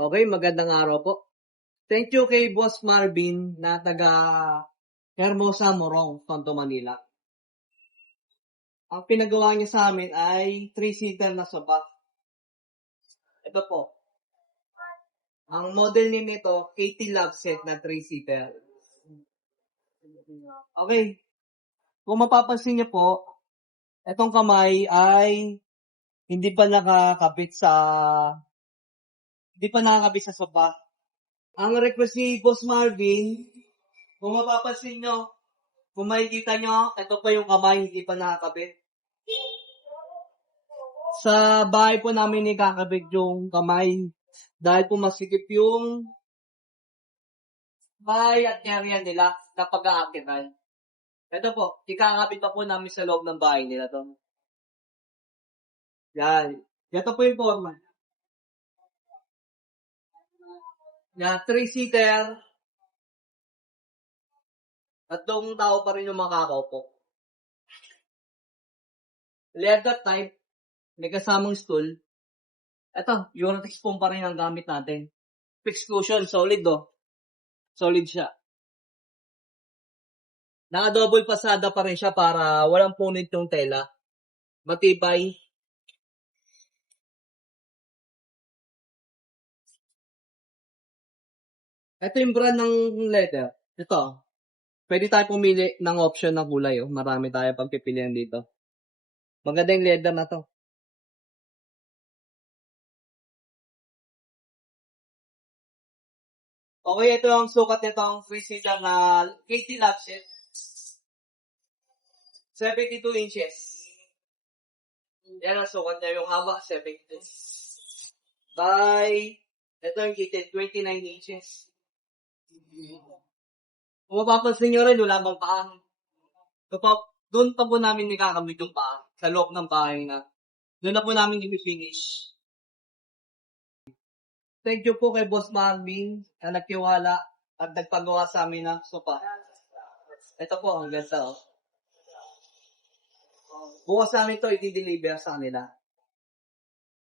Okay, magandang araw po. Thank you kay Boss Marvin na taga Hermosa, Morong, Tondo, Manila. Ang pinagawa niya sa amin ay 3-seater na sofa. Ito po. Ang model niya nito, Katie Love Set na 3-seater. Okay. Kung mapapansin niyo po, itong kamay ay hindi pa nakakabit sa sofa. Ang request ni Boss Marvin, kung mapapansin nyo, kung makikita nyo, ito pa yung kamay, hindi pa nakakabit. Sa bahay po namin ikakabit yung kamay dahil po masikip yung bahay at area nila kapag aakitan. Ito po, ikakabit pa po namin sa loob ng bahay nila to. Yan. Ito po yung forma. Yan, 3-seater. Tatlong tao pa rin yung makakaupo. Leather type, may kasamang stool. Ito, Eurotex foam pa rin ang gamit natin. Fixed cushion, solid oh. Solid siya. Naka-double pasada pa rin siya para walang punit yung tela. Matibay. Ito yung brand ng leather. Ito. Pwede tayo pumili ng option ng kulay oh. Marami tayo pagpipilian dito. Maganda yung leather na to. Okay, ito ang sukat nito ang 3-seater na Katie Love Set. 72 inches. Yan ang sukat niya. Yung haba, 72. By, ito yung kitted, 29 inches. Kung mapapansin nyo rin, wala bang paa. Doon pa po namin nikakamit yung paa. Sa loob ng bahay na. Doon na po namin i-finish. Thank you po kay Boss Marvin na nagtiwala at nagpagawa sa amin ng sofa. Ito po, ang ganda oh. Bukas namin ito i-deliver sa kanila.